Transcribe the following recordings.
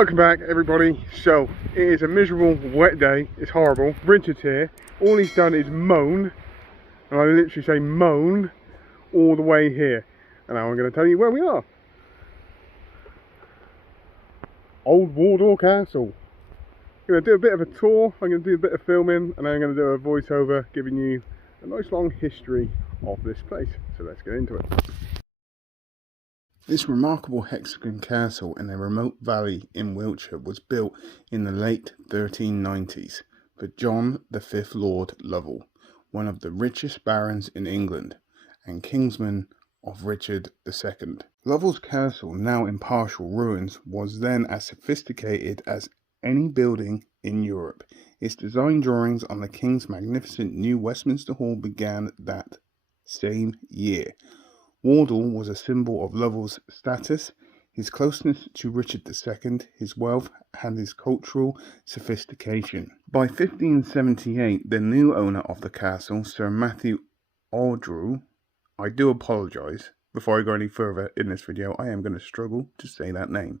Welcome back, everybody. So it is a miserable wet day. It's horrible. Richard's here. All he's done is moan, and I literally say moan all the way here. And now I'm going to tell you where we are. Old Wardour Castle. I'm going to do a bit of a tour. I'm going to do a bit of filming, and then I'm going to do a voiceover giving you a nice long history of this place. So let's get into it. This remarkable hexagon castle in a remote valley in Wiltshire was built in the late 1390s for John V Lord Lovell, one of the richest barons in England and kinsman of Richard II. Lovell's castle, now in partial ruins, was then as sophisticated as any building in Europe. Its design drawings on the King's magnificent new Westminster Hall began that same year. Wardour was a symbol of Lovell's status, his closeness to Richard II, his wealth, and his cultural sophistication. By 1578, the new owner of the castle, Sir Matthew Wardour, I do apologise, before I go any further in this video, I am going to struggle to say that name.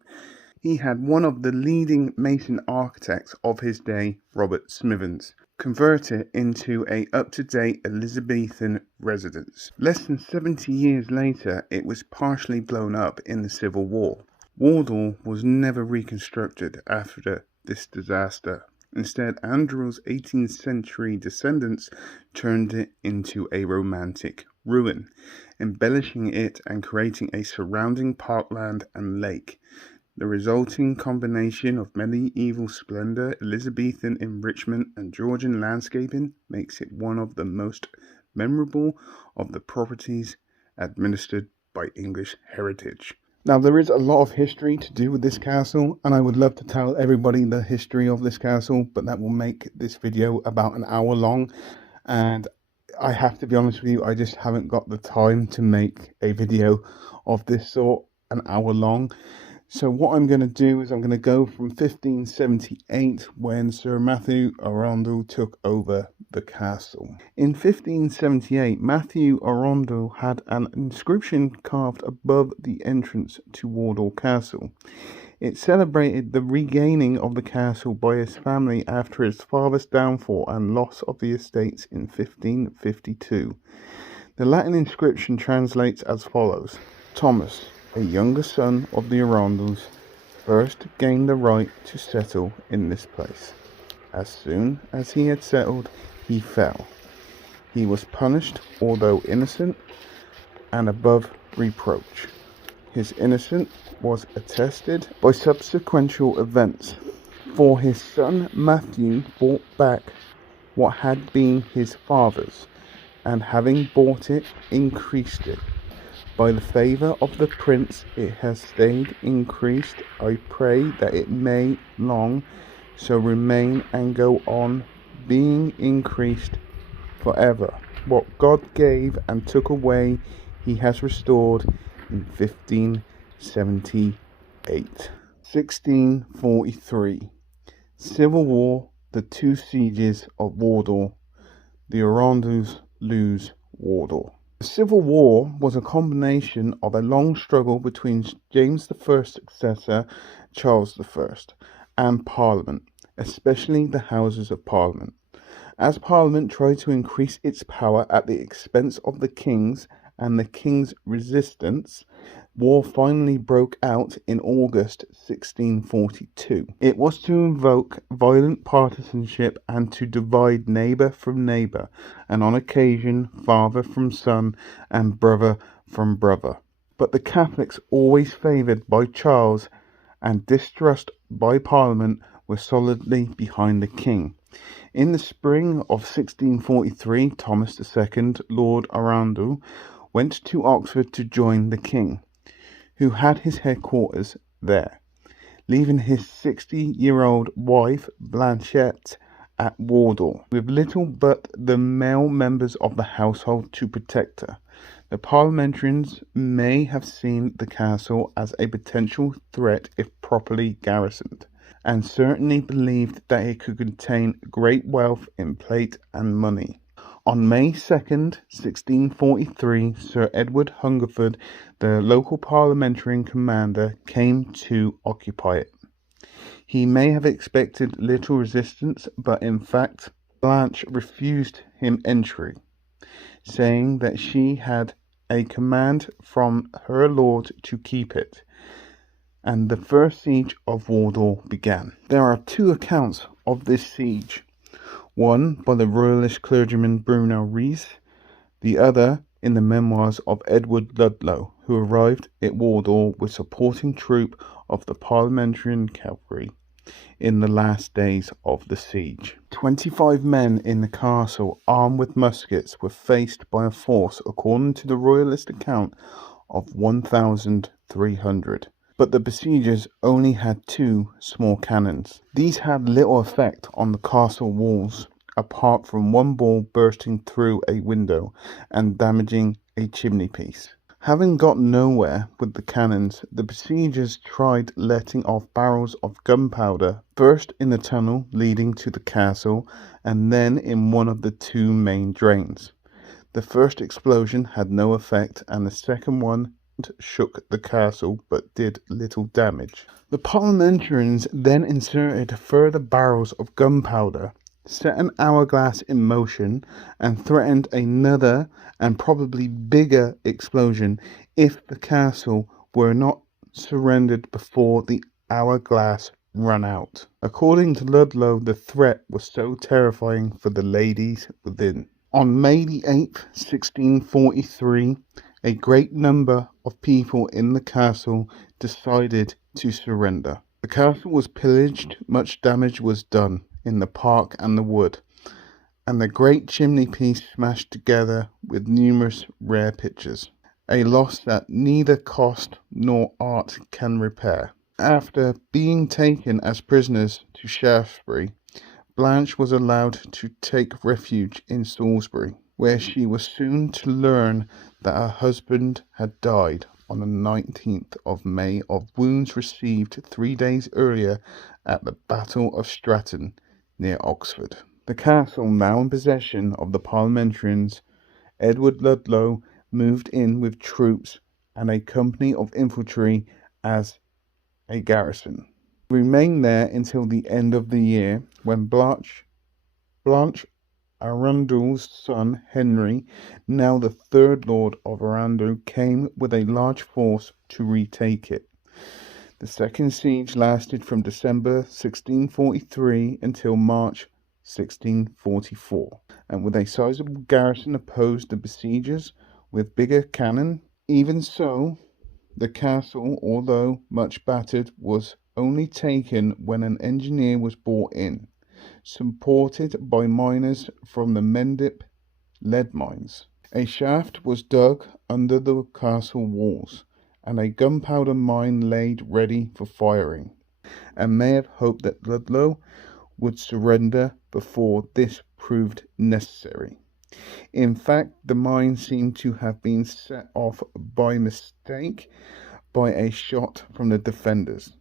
He had one of the leading mason architects of his day, Robert Smithens, convert it into a up-to-date Elizabethan residence. Less than 70 years later, it was partially blown up in the Civil War. Wardour was never reconstructed after this disaster. Instead, Andrew's 18th century descendants turned it into a romantic ruin, embellishing it and creating a surrounding parkland and lake. The resulting combination of medieval splendor, Elizabethan enrichment, and Georgian landscaping makes it one of the most memorable of the properties administered by English Heritage. Now, there is a lot of history to do with this castle, and I would love to tell everybody the history of this castle, but that will make this video about an hour long, and I have to be honest with you, I just haven't got the time to make a video of this sort an hour long. So what I'm going to do is I'm going to go from 1578 when Sir Matthew Wardour took over the castle. In 1578, Matthew Wardour had an inscription carved above the entrance to Wardour Castle. It celebrated the regaining of the castle by his family after his father's downfall and loss of the estates in 1552. The Latin inscription translates as follows: Thomas, a younger son of the Wardours, first gained the right to settle in this place. As soon as he had settled, he fell. He was punished, although innocent, and above reproach. His innocence was attested by subsequent events, for his son Matthew bought back what had been his father's, and having bought it, increased it. By the favour of the prince it has stayed increased. I pray that it may long so remain and go on being increased forever. What God gave and took away, he has restored in 1578. 1643. Civil War, the two sieges of Wardour. The Wardours lose Wardour. The Civil War was a combination of a long struggle between James I's successor, Charles I, and Parliament, especially the Houses of Parliament. As Parliament tried to increase its power at the expense of the King's and the King's resistance, war finally broke out in August 1642. It was to invoke violent partisanship and to divide neighbour from neighbour, and on occasion father from son and brother from brother. But the Catholics, always favoured by Charles and distrust by Parliament, were solidly behind the King. In the spring of 1643, Thomas II, Lord Wardour, went to Oxford to join the King, who had his headquarters there, leaving his 60-year-old wife Blanchette at Wardour, with little but the male members of the household to protect her. The parliamentarians may have seen the castle as a potential threat if properly garrisoned, and certainly believed that it could contain great wealth in plate and money. On May 2nd, 1643, Sir Edward Hungerford, the local parliamentarian commander, came to occupy it. He may have expected little resistance, but in fact, Blanche refused him entry, saying that she had a command from her lord to keep it, and the first siege of Wardour began. There are two accounts of this siege, one by the royalist clergyman Bruno Rees, the other in the memoirs of Edward Ludlow, who arrived at Wardour with supporting troop of the Parliamentarian cavalry in the last days of the siege. 25 men in the castle, armed with muskets, were faced by a force, according to the royalist account, of 1,300. But the besiegers only had 2 small cannons. These had little effect on the castle walls, apart from one ball bursting through a window and damaging a chimney piece. Having got nowhere with the cannons, the besiegers tried letting off barrels of gunpowder, first in the tunnel leading to the castle, and then in one of the 2 main drains. The first explosion had no effect, and the second one shook the castle but did little damage. The Parliamentarians then inserted further barrels of gunpowder, set an hourglass in motion, and threatened another and probably bigger explosion if the castle were not surrendered before the hourglass ran out. According to Ludlow, the threat was so terrifying for the ladies within. On May the 8th, 1643, a great number of people in the castle decided to surrender. The castle was pillaged, much damage was done in the park and the wood, and the great chimney piece smashed together with numerous rare pictures, a loss that neither cost nor art can repair. After being taken as prisoners to Shaftesbury, Blanche was allowed to take refuge in Salisbury, where she was soon to learn that her husband had died on the 19th of May of wounds received 3 days earlier at the Battle of Stratton near Oxford. The castle, now in possession of the Parliamentarians, Edward Ludlow moved in with troops and a company of infantry as a garrison. He remained there until the end of the year, when Blanche Arundel's son Henry, now the 3rd Lord of Arundel, came with a large force to retake it. The second siege lasted from December 1643 until March 1644, and with a sizable garrison opposed the besiegers with bigger cannon. Even so, the castle, although much battered, was only taken when an engineer was brought in, supported by miners from the Mendip lead mines. A shaft was dug under the castle walls, and a gunpowder mine laid ready for firing, and may have hoped that Ludlow would surrender before this proved necessary. In fact, the mine seemed to have been set off by mistake by a shot from the defenders.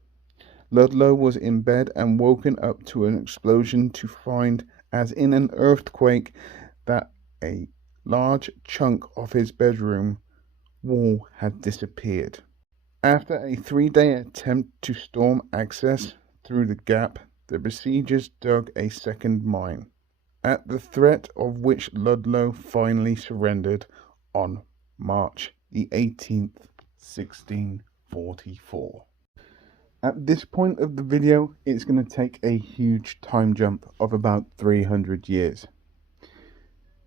Ludlow was in bed and woken up to an explosion to find, as in an earthquake, that a large chunk of his bedroom wall had disappeared. After a 3-day attempt to storm access through the gap, the besiegers dug a second mine, at the threat of which Ludlow finally surrendered on March the 18th, 1644. At this point of the video, it's going to take a huge time jump of about 300 years.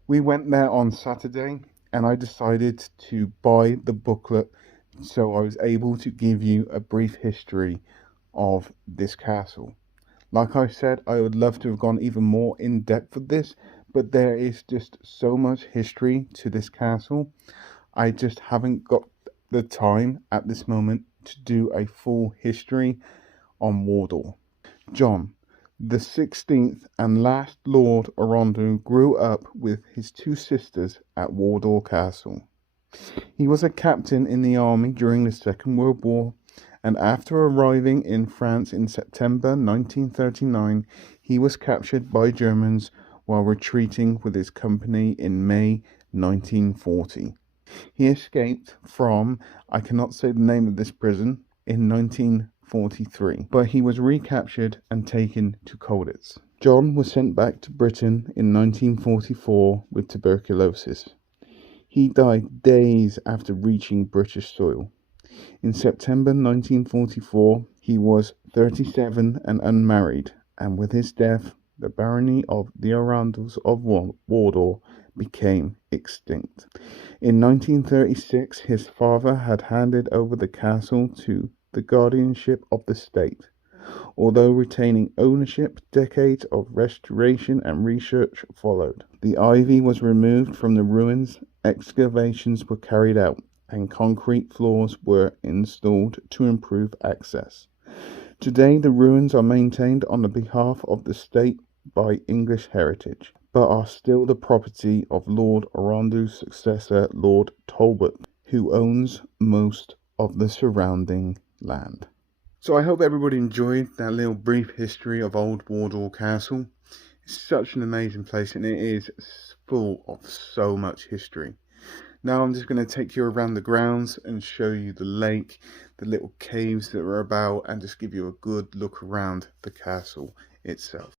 We went there on Saturday, and I decided to buy the booklet so I was able to give you a brief history of this castle. Like I said, I would love to have gone even more in depth with this, but there is just so much history to this castle. I just haven't got the time at this moment to do a full history on Wardour. John, the 16th and last Lord Arundel, grew up with his 2 sisters at Wardour Castle. He was a captain in the army during the Second World War, and after arriving in France in September 1939, he was captured by Germans while retreating with his company in May 1940. He escaped from, I cannot say the name of this prison, in 1940 1943, but he was recaptured and taken to Colditz. John was sent back to Britain in 1944 with tuberculosis. He died days after reaching British soil. In September 1944, he was 37 and unmarried, and with his death, the barony of the Arundels of Wardour became extinct. In 1936, his father had handed over the castle to the guardianship of the state. Although retaining ownership, decades of restoration and research followed. The ivy was removed from the ruins, excavations were carried out, and concrete floors were installed to improve access. Today, the ruins are maintained on the behalf of the state by English Heritage, but are still the property of Lord Arundel's successor, Lord Talbot, who owns most of the surrounding land. So I hope everybody enjoyed that little brief history of Old Wardour Castle. It's such an amazing place, and it is full of so much history. Now I'm just going to take you around the grounds and show you the lake, the little caves that are about, and just give you a good look around the castle itself.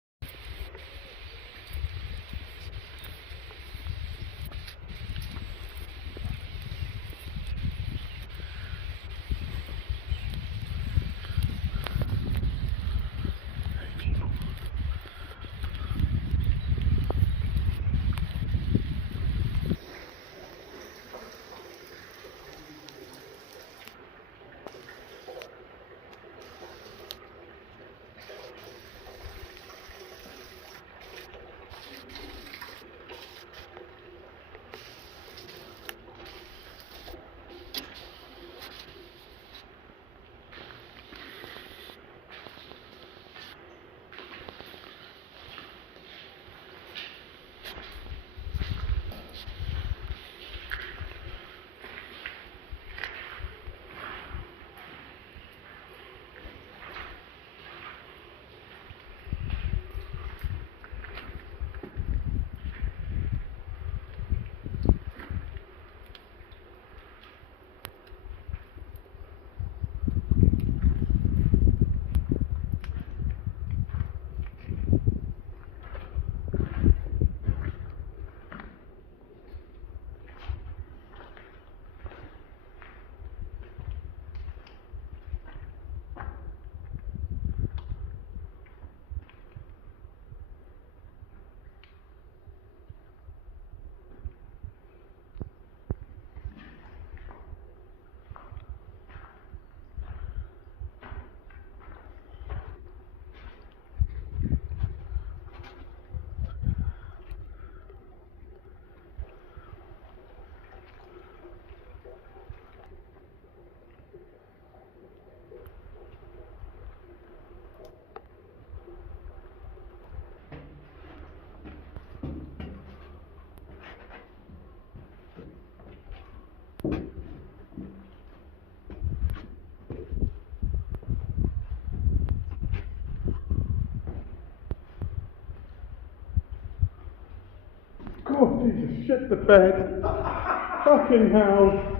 Oh, Jesus, shit the bed. Fucking hell.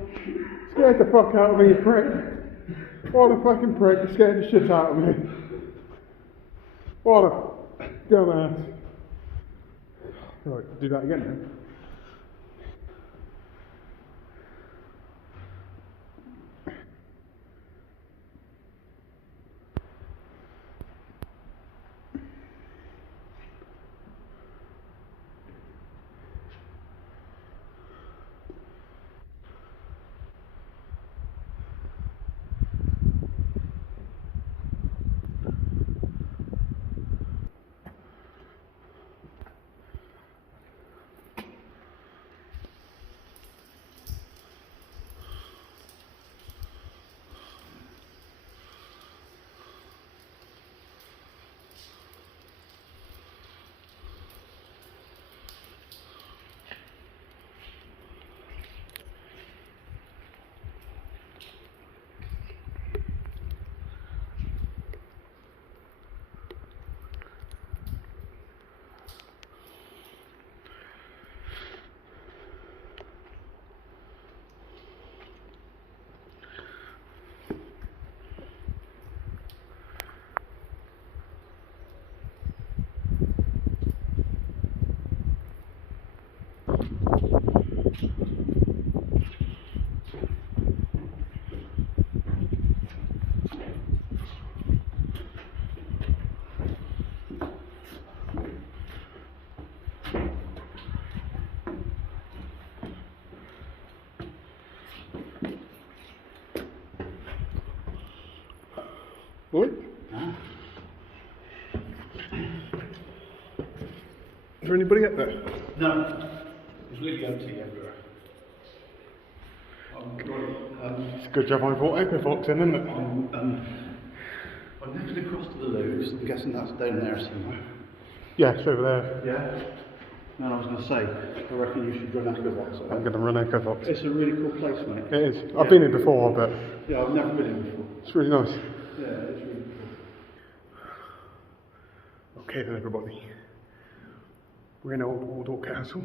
Scared the fuck out of me, you prick. What a fucking prick. You scared the shit out of me. What a dumbass. Right, do that again then. Oi? Huh? Is there anybody up there? No, it's really empty everywhere. It's a good job I brought Ecovox in, isn't it? I'm next across to the loos. I'm guessing that's down there somewhere. Yeah, it's over there. Yeah? No, I was going to say, I reckon you should run Ecovox. I'm going to run Ecovox. It's a really cool place, mate. It is. I've been here before, but Yeah, I've never been here before. it's really nice. Yeah, it's really cool. Okay then, everybody. We're in Old Wardour Castle.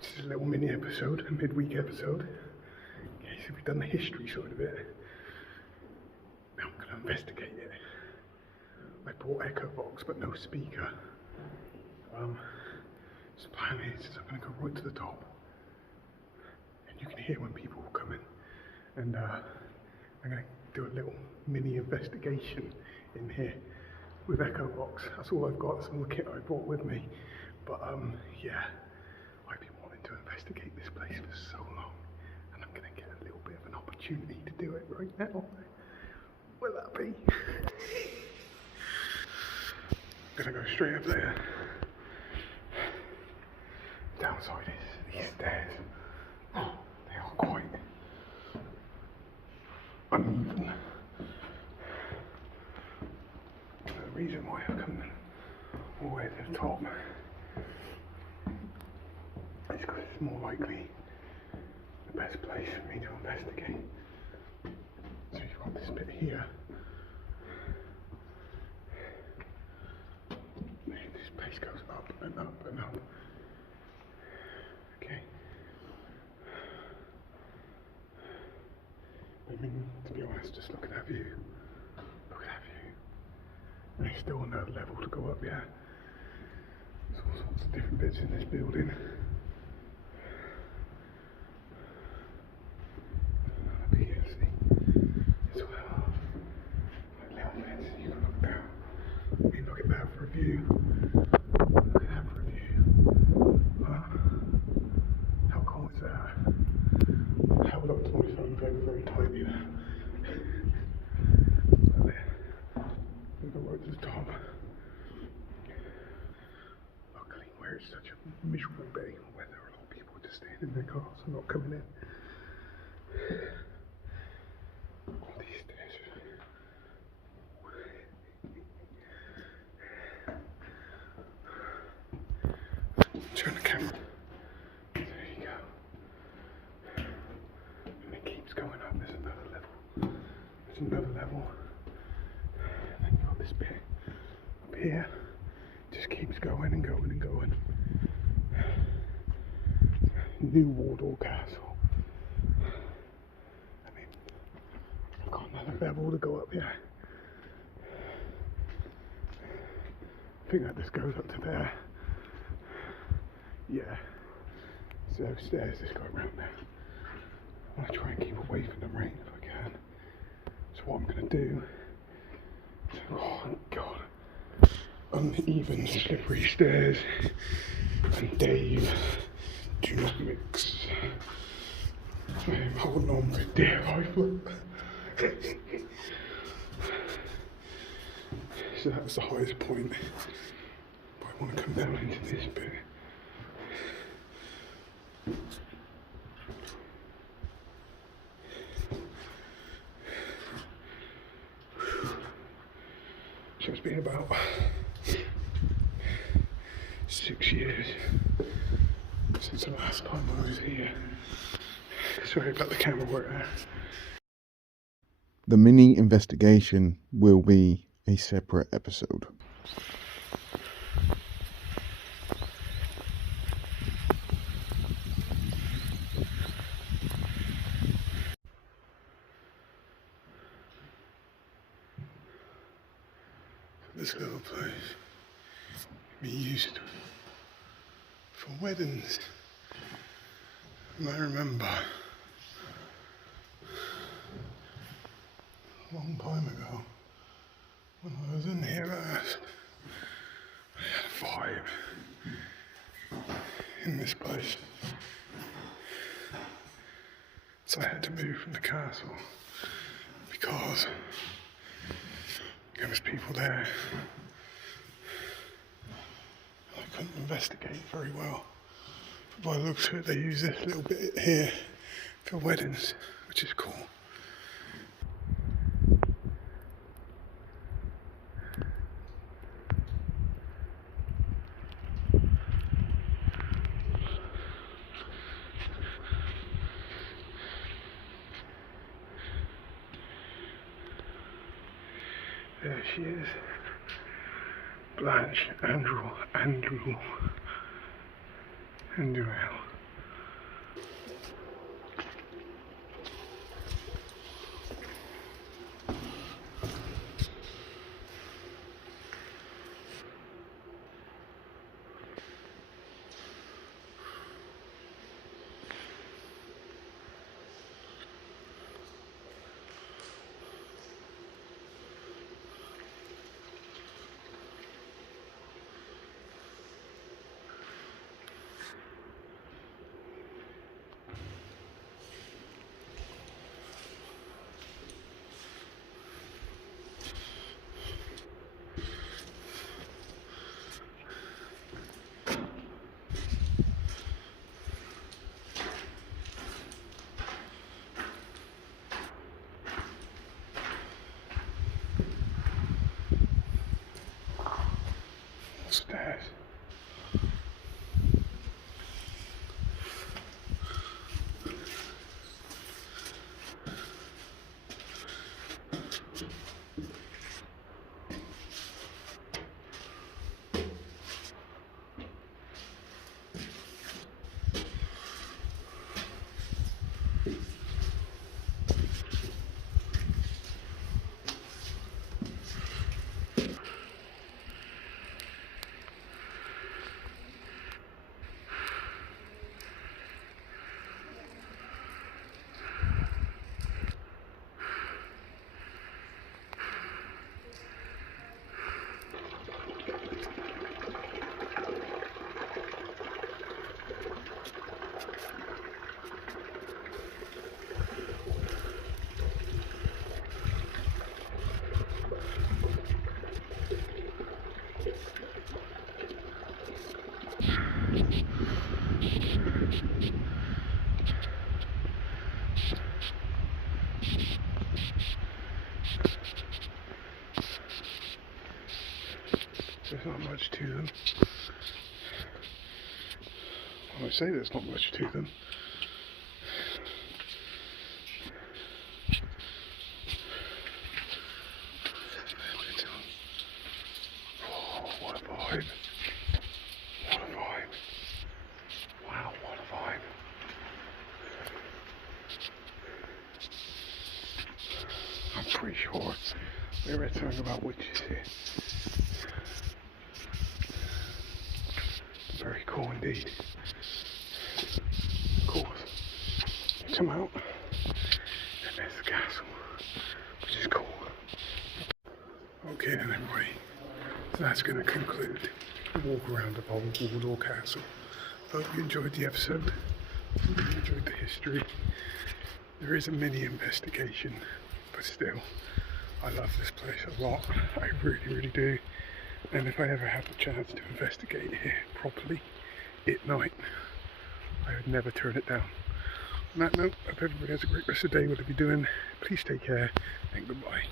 This is a little mini episode, a midweek episode. Okay, so we've done the history side of it. Now I'm going to investigate it. I bought Ecovox, but no speaker. So the plan is I'm going to go right to the top, and you can hear when people come in. And I'm going to do a little mini investigation in here with Ecovox. That's all I've got. That's all the kit I brought with me. But yeah, I've been wanting to investigate this place for so long, and I'm going to get a little bit of an opportunity to do it right now. Will that be? I'm going to go straight up there. Downside is these stairs. They are quite uneven. The reason why I've come all the way to the top is because it's more likely the best place for me to investigate. So you've got this bit here. This place goes up and up and up. Okay. I mean, to be honest, just look at that view. Look at that view. And there's still another level to go up, yeah. There's all sorts of different bits in this building. Up here, see? As well. Like little bits, you can look down. I mean, look at that for a view. Look at that for a view. How cool is that? I held up to my phone very, very tightly there. Like there. We go right to the top. Luckily, where it's such a miserable day and weather, a lot of people are just staying in their cars and not coming in. All these stairs. Turn the camera. There you go. And it keeps going up. There's another level. There's another level. And then you've got this bit up here. It just keeps going and going and going. New Wardour Castle. I mean, I've got another level to go up here. I think that just goes up to there. Yeah, so stairs just go around there. I want to try and keep away from the rain if I can. So what I'm going to do is, oh god, uneven slippery stairs, and Dave, do not mix. I am holding on for dear life. So that was the highest point, but I want to come down into this bit. So it's been about 6 years since the last time I was here. Sorry about the camera work there. The mini investigation will be a separate episode. This little place can be used for weddings. And I remember a long time ago when I was in here last, I had a vibe in this place. So I had to move from the castle because There was people there. I couldn't investigate very well. But by the looks of it, they use this little bit here for weddings, which is cool. There she is. Blanche Andrew. Stairs. There's not much to them. Well, I say there's not much to them. Oh, what a vibe. What a vibe. Wow, what a vibe. I'm pretty sure we read something about witches here. Very cool indeed. Of course, you come out and there's the castle, which is cool. Okay then everybody, so that's going to conclude the walk around of old Wardour Castle. Hope you enjoyed the episode, hope you enjoyed the history. There is a mini investigation, but still, I love this place a lot, I really do. And if I ever had the chance to investigate here properly at night, I would never turn it down. On that note, I hope everybody has a great rest of the day, whatever you're doing. Please take care and goodbye.